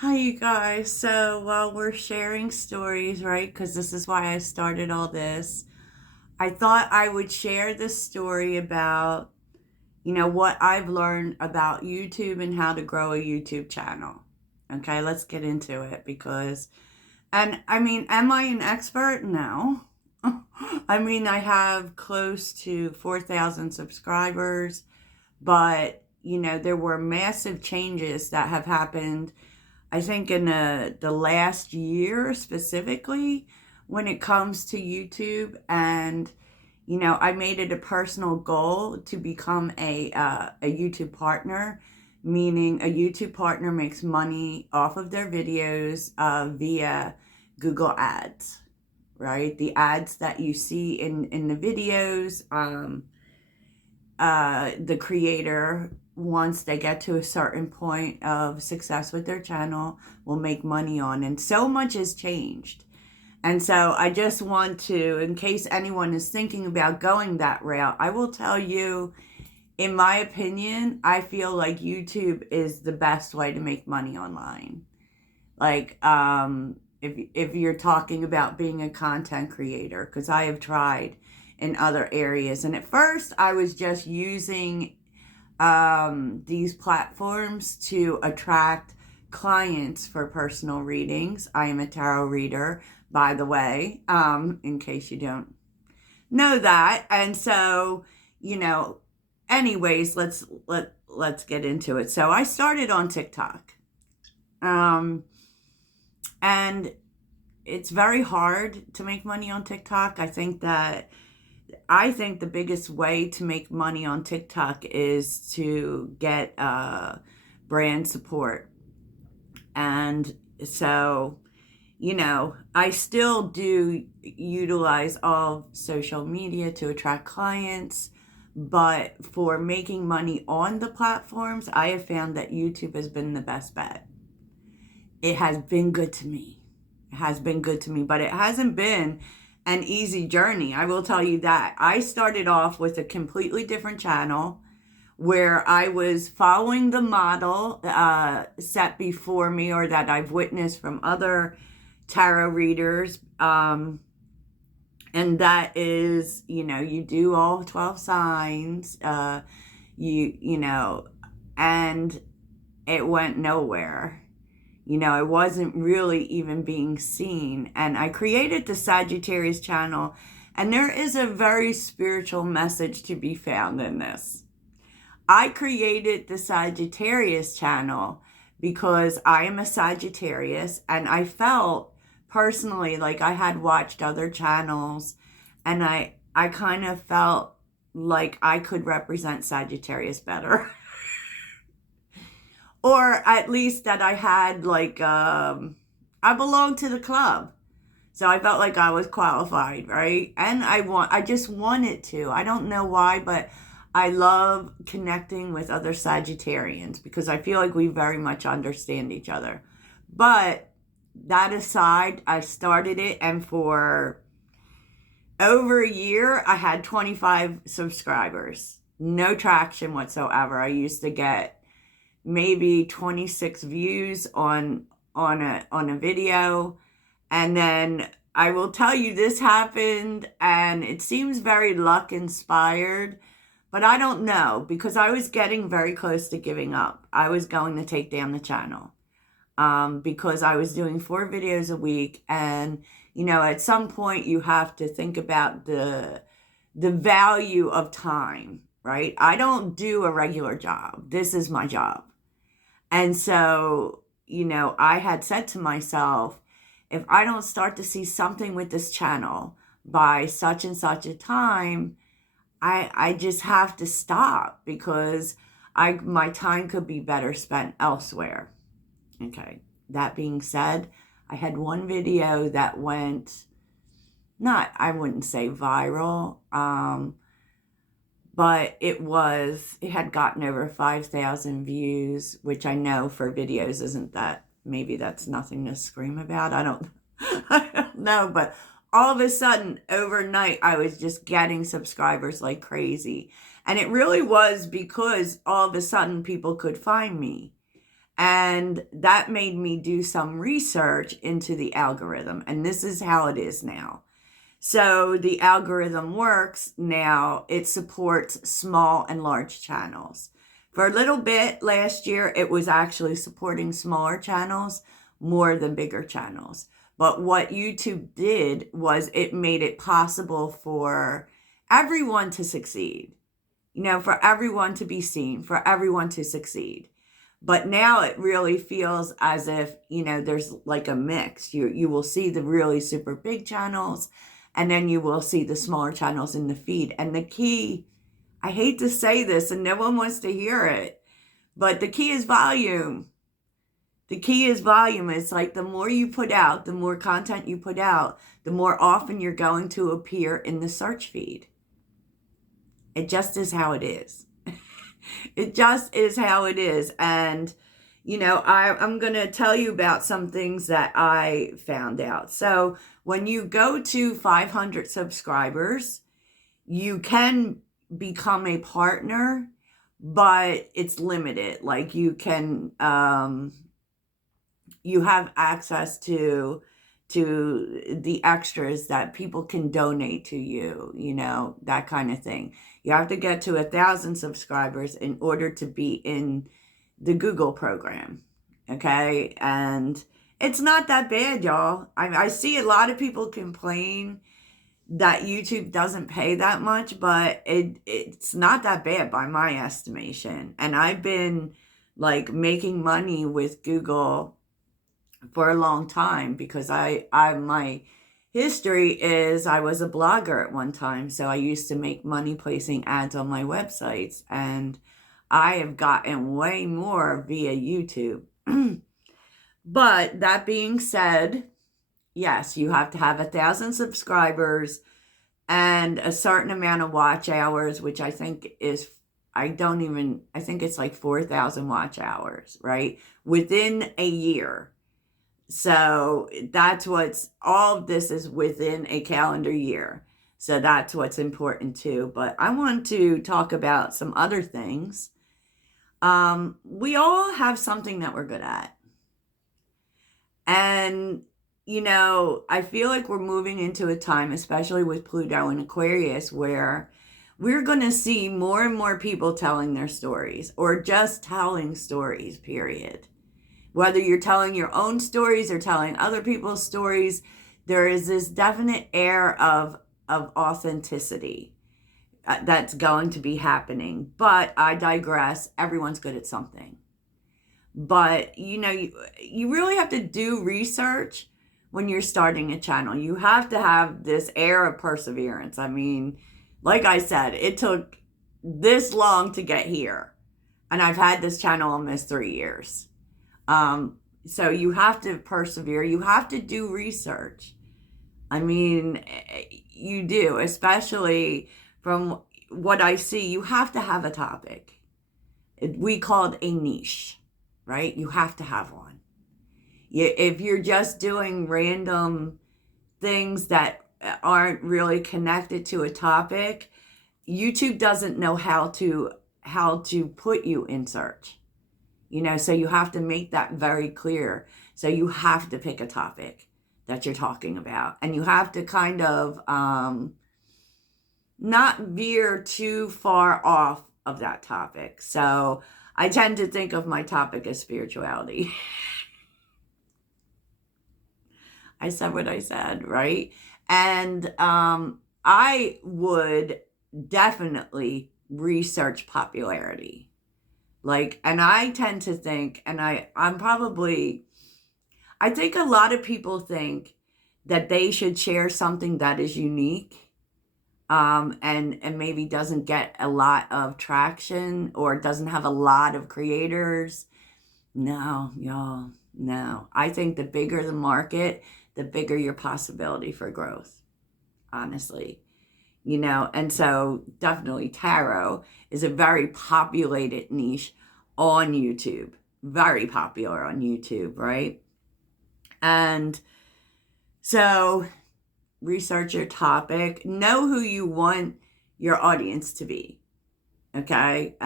Hi, you guys. So while we're sharing stories, right? Because this is why I started all this, I thought I would share this story about, what I've learned about YouTube and how to grow a YouTube channel. Okay, let's get into it and I mean, am I an expert? No. I mean, I have close to 4,000 subscribers, but, there were massive changes that have happened I think in the last year specifically when it comes to YouTube. And, I made it a personal goal to become a YouTube partner, meaning a YouTube partner makes money off of their videos via Google Ads, right? The ads that you see in the videos, the creator, once they get to a certain point of success with their channel, will make money on. And so much has changed. And so I just want to, in case anyone is thinking about going that route, I will tell you, in my opinion, I feel like YouTube is the best way to make money online. Like, if you're talking about being a content creator, because I have tried in other areas. And at first, I was just using these platforms to attract clients for personal readings. I am a tarot reader, by the way, in case you don't know that. And so, you know, anyways, let's get into it. So I started on TikTok. Um, and it's very hard to make money on TikTok. I think the biggest way to make money on TikTok is to get brand support. And so, I still do utilize all social media to attract clients, but for making money on the platforms, I have found that YouTube has been the best bet. It has been good to me. It has been good to me, but it hasn't been an easy journey. I will tell you that. I started off with a completely different channel where I was following the model set before me, or that I've witnessed from other tarot readers. And that is, you do all 12 signs, and it went nowhere. It wasn't really even being seen. And I created the Sagittarius channel, and there is a very spiritual message to be found in this. I created the Sagittarius channel because I am a Sagittarius, and I felt personally like I had watched other channels, and I kind of felt like I could represent Sagittarius better. Or at least that I had I belonged to the club. So I felt like I was qualified, right? And I just wanted to. I don't know why, but I love connecting with other Sagittarians because I feel like we very much understand each other. But that aside, I started it, and for over a year, I had 25 subscribers. No traction whatsoever. I used to get maybe 26 views on a video. And then I will tell you, this happened, and it seems very luck inspired, but I don't know, because I was getting very close to giving up. I was going to take down the channel, because I was doing 4 videos a week. And at some point you have to think about the value of time, right? I don't do a regular job. This is my job. And so, I had said to myself, if I don't start to see something with this channel by such and such a time, I just have to stop, because my time could be better spent elsewhere. Okay. That being said, I had one video that went, not, I wouldn't say viral, but it had gotten over 5,000 views, which I know for videos isn't that, maybe that's nothing to scream about. I don't know, but all of a sudden, overnight, I was just getting subscribers like crazy. And it really was because all of a sudden people could find me. And that made me do some research into the algorithm. And this is how it is now. So the algorithm works now. It supports small and large channels. For a little bit last year, it was actually supporting smaller channels more than bigger channels. But what YouTube did was it made it possible for everyone to succeed. For everyone to be seen, for everyone to succeed. But now it really feels as if, there's like a mix. You will see the really super big channels, and then you will see the smaller channels in the feed. And the key, I hate to say this and no one wants to hear it, but the key is volume. The key is volume. It's like the more you put out, the more content you put out, the more often you're going to appear in the search feed. It just is how it is. It just is how it is. And, I'm going to tell you about some things that I found out. So when you go to 500 subscribers, you can become a partner, but it's limited. Like you can, you have access to the extras that people can donate to you, that kind of thing. You have to get to 1,000 subscribers in order to be in the Google program. Okay. And it's not that bad, y'all. I see a lot of people complain that YouTube doesn't pay that much, but it's not that bad by my estimation. And I've been like making money with Google for a long time because my history is I was a blogger at one time. So I used to make money placing ads on my websites, and I have gotten way more via YouTube. But that being said, yes, you have to have 1,000 subscribers and a certain amount of watch hours, which I think is, I think it's like 4,000 watch hours, right? Within a year. So that's all of this is within a calendar year. So that's what's important too. But I want to talk about some other things. We all have something that we're good at. And, I feel like we're moving into a time, especially with Pluto and Aquarius, where we're going to see more and more people telling their stories or just telling stories, period. Whether you're telling your own stories or telling other people's stories, there is this definite air of authenticity that's going to be happening. But I digress. Everyone's good at something. But, you really have to do research when you're starting a channel. You have to have this air of perseverance. I mean, like I said, it took this long to get here. And I've had this channel almost 3 years. So you have to persevere. You have to do research. I mean, you do, especially from what I see, you have to have a topic. We call it a niche, right? You have to have one. If you're just doing random things that aren't really connected to a topic, YouTube doesn't know how to put you in search. So you have to make that very clear. So you have to pick a topic that you're talking about. And you have to kind of not veer too far off of that topic. So I tend to think of my topic as spirituality. I said what I said, right? And I would definitely research popularity. And I tend to think, and I think a lot of people think that they should share something that is unique, and maybe doesn't get a lot of traction or doesn't have a lot of creators. No, y'all, no. I think the bigger the market, the bigger your possibility for growth, honestly. And so definitely tarot is a very populated niche on YouTube. Very popular on YouTube, right? And so research your topic. Know who you want your audience to be, okay?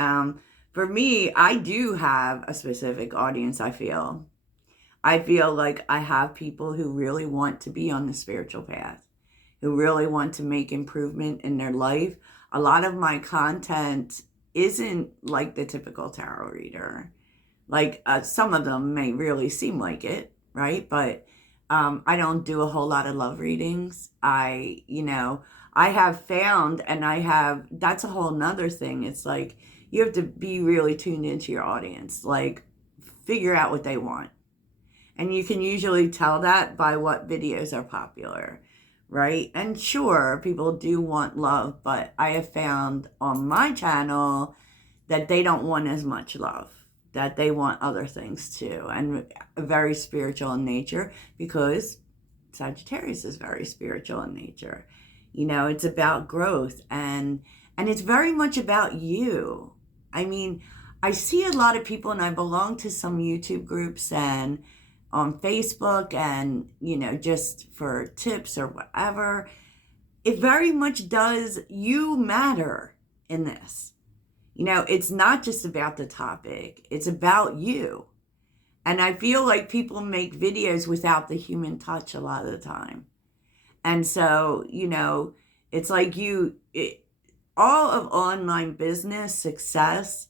for me, I do have a specific audience, I feel. I feel like I have people who really want to be on the spiritual path, who really want to make improvement in their life. A lot of my content isn't like the typical tarot reader. Like some of them may really seem like it, right? But I don't do a whole lot of love readings. I have found, and that's a whole nother thing. It's like you have to be really tuned into your audience, like figure out what they want. And you can usually tell that by what videos are popular, right? And sure, people do want love, but I have found on my channel that they don't want as much love, that they want other things too, and very spiritual in nature, because Sagittarius is very spiritual in nature. It's about growth, and it's very much about you. I mean, I see a lot of people, and I belong to some YouTube groups and on Facebook, and just for tips or whatever. It very much does. You matter in this. It's not just about the topic, it's about you. And I feel like people make videos without the human touch a lot of the time. And so, it's like all of online business success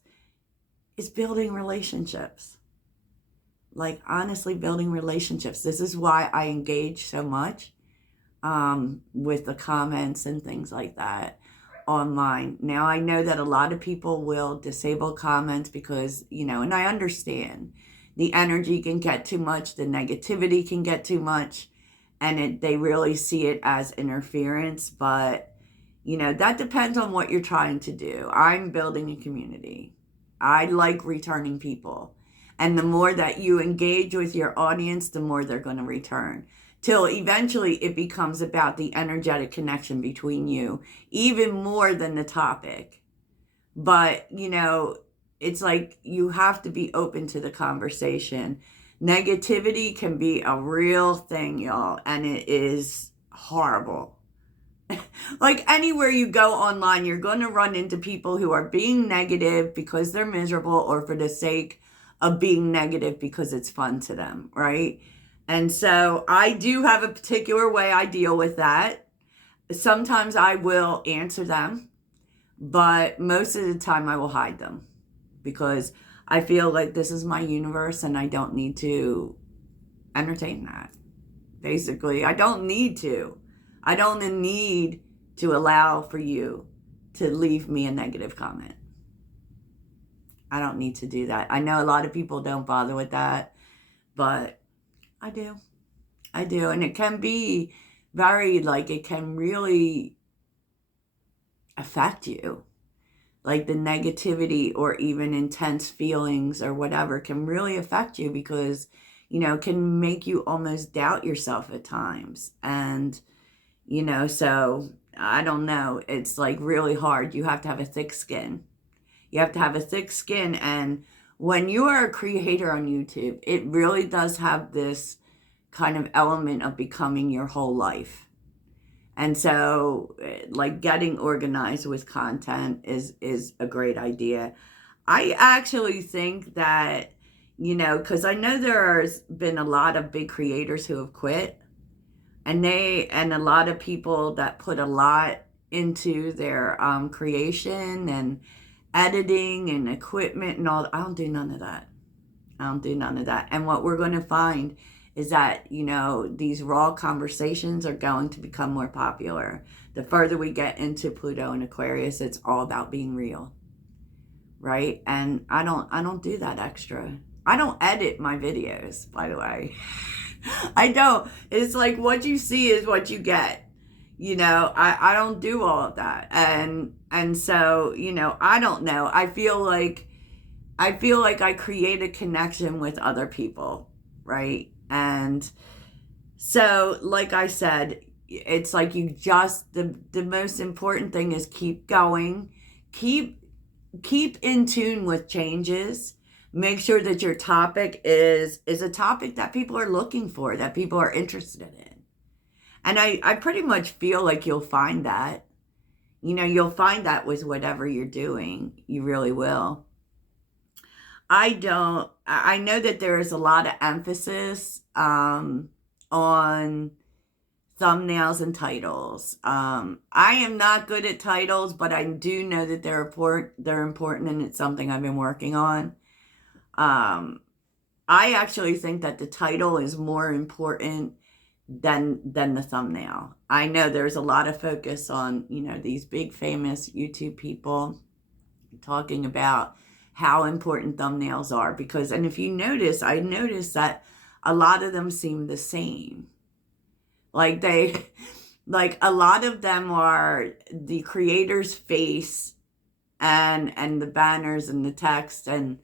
is building relationships. Like, honestly, building relationships. This is why I engage so much with the comments and things like that online. Now, I know that a lot of people will disable comments because, and I understand the energy can get too much, the negativity can get too much, and they really see it as interference. But, that depends on what you're trying to do. I'm building a community. I like returning people. And the more that you engage with your audience, the more they're going to return. Till eventually it becomes about the energetic connection between you, even more than the topic. But, it's like you have to be open to the conversation. Negativity can be a real thing, y'all, and it is horrible. Like anywhere you go online, you're going to run into people who are being negative because they're miserable, or for the sake of being negative because it's fun to them, right? And so I do have a particular way I deal with that. Sometimes I will answer them, but most of the time I will hide them because I feel like this is my universe and I don't need to entertain that. Basically, I don't need to. I don't need to allow for you to leave me a negative comment. I don't need to do that. I know a lot of people don't bother with that, but I do. And it can be it can really affect you. Like the negativity or even intense feelings or whatever can really affect you because, can make you almost doubt yourself at times. And, so I don't know. It's like really hard. You have to have a thick skin. You have to have a thick skin. And when you are a creator on YouTube, it really does have this kind of element of becoming your whole life. And so like getting organized with content is a great idea. I actually think that, because I know there's been a lot of big creators who have quit, and a lot of people that put a lot into their creation and editing and equipment and all. I don't do none of that. And what we're going to find is that, these raw conversations are going to become more popular. The further we get into Pluto and Aquarius, it's all about being real, right? And I don't do that extra. I don't edit my videos, by the way. I don't. It's like what you see is what you get. I don't do all of that. And so, I don't know. I feel like I create a connection with other people, right? And so, like I said, it's like you just, the most important thing is keep going, keep in tune with changes, make sure that your topic is a topic that people are looking for, that people are interested in. And I pretty much feel like you'll find that, you'll find that with whatever you're doing, you really will. I know that there is a lot of emphasis on thumbnails and titles. I am not good at titles, but I do know that they're important, and it's something I've been working on. Um, I actually think that the title is more important than the thumbnail. I know there's a lot of focus on, these big famous YouTube people talking about how important thumbnails are because, and if you notice, I noticed that a lot of them seem the same. Like like a lot of them are the creator's face and the banners and the text and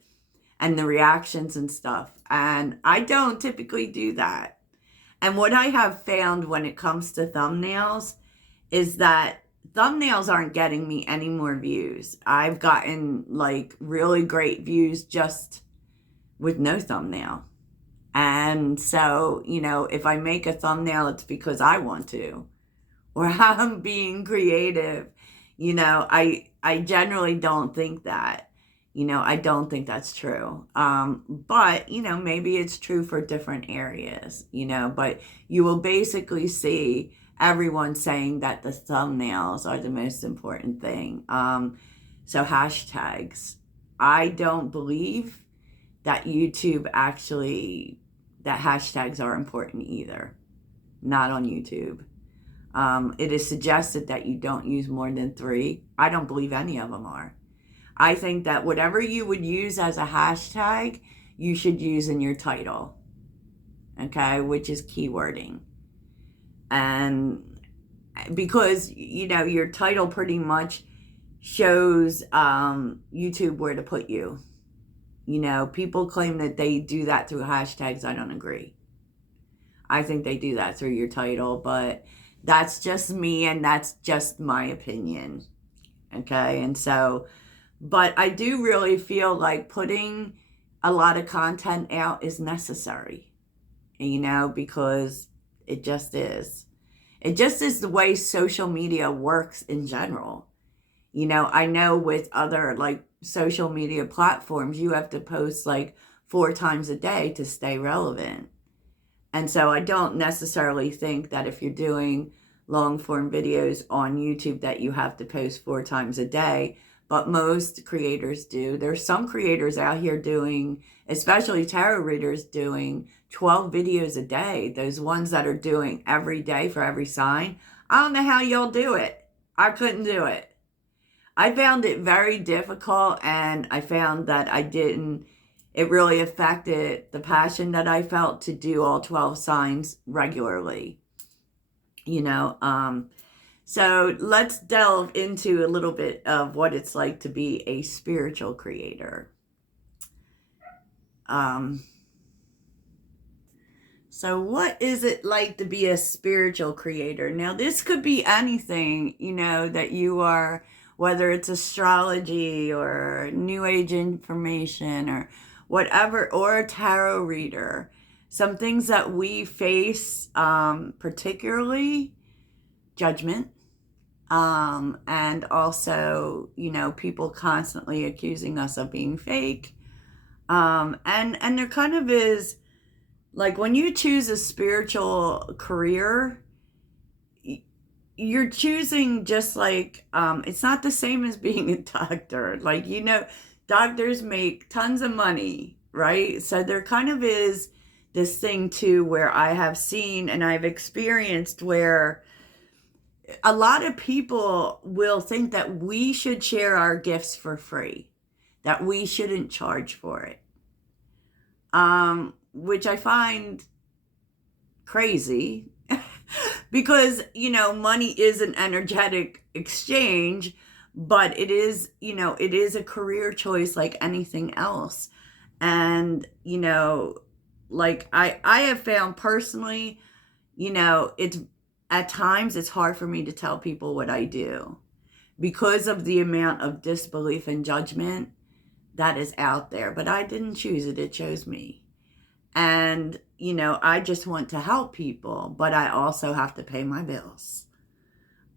the reactions and stuff. And I don't typically do that. And what I have found when it comes to thumbnails is that thumbnails aren't getting me any more views. I've gotten like really great views just with no thumbnail. And so, if I make a thumbnail, it's because I want to, or I'm being creative. I generally don't think that. I don't think that's true. But, maybe it's true for different areas, but you will basically see everyone saying that the thumbnails are the most important thing. So hashtags. I don't believe that that hashtags are important either. Not on YouTube. It is suggested that you don't use more than 3. I don't believe any of them are. I think that whatever you would use as a hashtag, you should use in your title, okay, which is keywording. And because, your title pretty much shows YouTube where to put you. People claim that they do that through hashtags. I don't agree. I think they do that through your title, but that's just me and that's just my opinion, okay? And so... But I do really feel like putting a lot of content out is necessary, because it just is. It just is the way social media works in general. I know with other like social media platforms, you have to post like 4 times a day to stay relevant. And so I don't necessarily think that if you're doing long form videos on YouTube that you have to post 4 times a day. But most creators do. There's some creators out here doing, especially tarot readers, doing 12 videos a day. Those ones that are doing every day for every sign. I don't know how y'all do it. I couldn't do it. I found it very difficult, and I found that it really affected the passion that I felt to do all 12 signs regularly. So let's delve into a little bit of what it's like to be a spiritual creator. So what is it like to be a spiritual creator? Now, this could be anything, that you are, whether it's astrology or New Age information or whatever, or a tarot reader. Some things that we face, particularly judgment. And also, people constantly accusing us of being fake. And there kind of is, like, when you choose a spiritual career, you're choosing just like, it's not the same as being a doctor. Like, doctors make tons of money, right? So there kind of is this thing too, where I have seen and I've experienced where a lot of people will think that we should share our gifts for free, that we shouldn't charge for it, which I find crazy because, money is an energetic exchange, but it is, it is a career choice like anything else. And, like I have found personally, at times, it's hard for me to tell people what I do because of the amount of disbelief and judgment that is out there. But I didn't choose it. It chose me. And, I just want to help people, but I also have to pay my bills.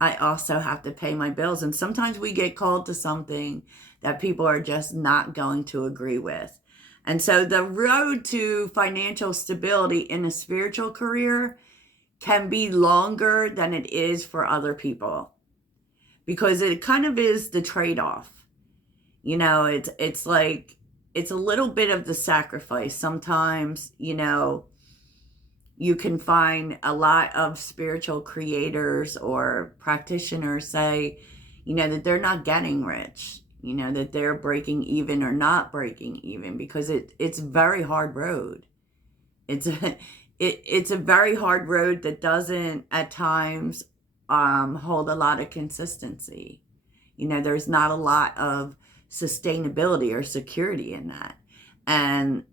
And sometimes we get called to something that people are just not going to agree with. And so the road to financial stability in a spiritual career can be longer than it is for other people, because it kind of is the trade-off. It's like, it's a little bit of the sacrifice. Sometimes, you can find a lot of spiritual creators or practitioners say, that they're not getting rich, that they're breaking even or not breaking even, because it's a very hard road. It's a very hard road that doesn't at times hold a lot of consistency. There's not a lot of sustainability or security in that. And,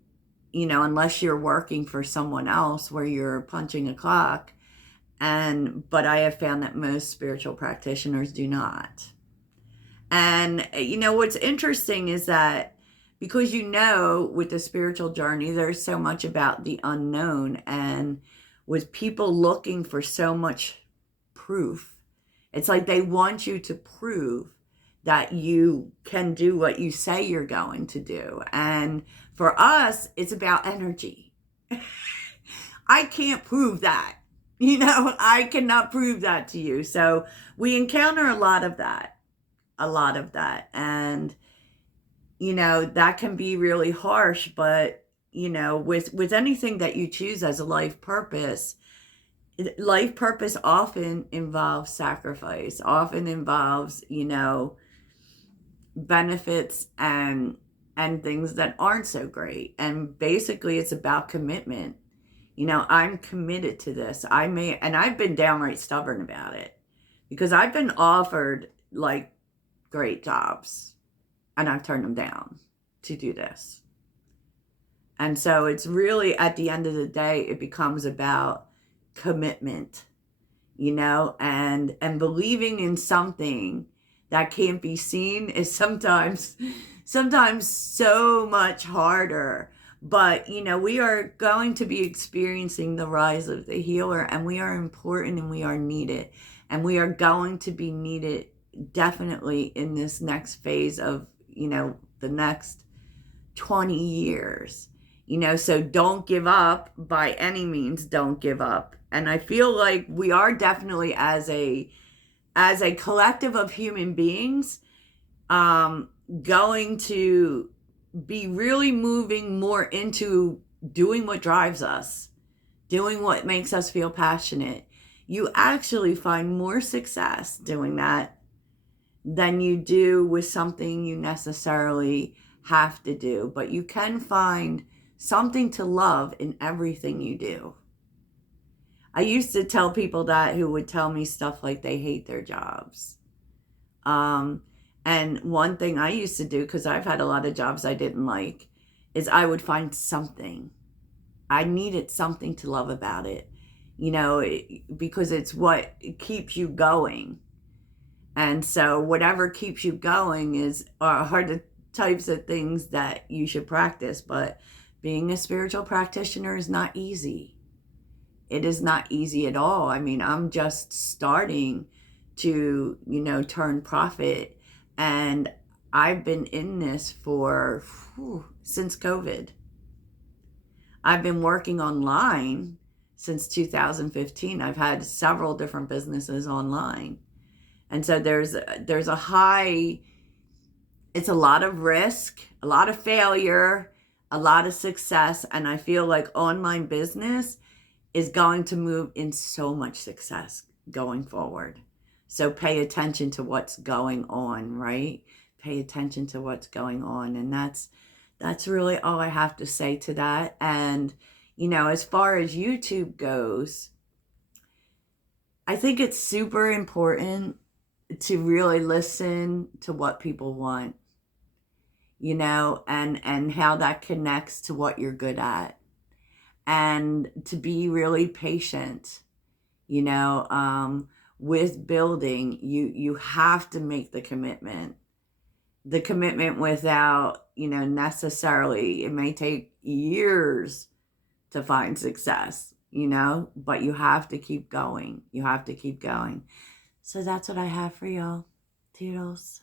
unless you're working for someone else where you're punching a clock. But I have found that most spiritual practitioners do not. And, what's interesting is that, because with the spiritual journey, there's so much about the unknown, and with people looking for so much proof, it's like they want you to prove that you can do what you say you're going to do. And for us, it's about energy. I can't prove that. I cannot prove that to you. So we encounter a lot of that. And, that can be really harsh, but, with anything that you choose as a life purpose often involves sacrifice, often involves, benefits and things that aren't so great. And basically it's about commitment. I'm committed to this. And I've been downright stubborn about it, because I've been offered like great jobs and I've turned them down to do this. And so it's really, at the end of the day, it becomes about commitment, and believing in something that can't be seen is sometimes so much harder. But, we are going to be experiencing the rise of the healer, and we are important and we are needed. And we are going to be needed definitely in this next phase of, the next 20 years. So don't give up. By any means, don't give up. And I feel like we are definitely, as a collective of human beings, going to be really moving more into doing what drives us, doing what makes us feel passionate. You actually find more success doing that than you do with something you necessarily have to do. But you can find something to love in everything you do. I used to tell people that, who would tell me stuff like they hate their jobs. And one thing I used to do, because I've had a lot of jobs I didn't like, is I would find something. I needed something to love about it, because it's what keeps you going. And so whatever keeps you going are the types of things that you should practice. But being a spiritual practitioner is not easy. It is not easy at all. I mean, I'm just starting to, turn profit. And I've been in this since COVID. I've been working online since 2015. I've had several different businesses online. And so there's a high, it's a lot of risk, a lot of failure, a lot of success. And I feel like online business is going to move in so much success going forward. So pay attention to what's going on, right? Pay attention to what's going on. And that's really all I have to say to that. And, as far as YouTube goes, I think it's super important to really listen to what people want, and how that connects to what you're good at, and to be really patient, with building. You have to make the commitment without, necessarily, it may take years to find success, but you have to keep going. So that's what I have for y'all. Toodles.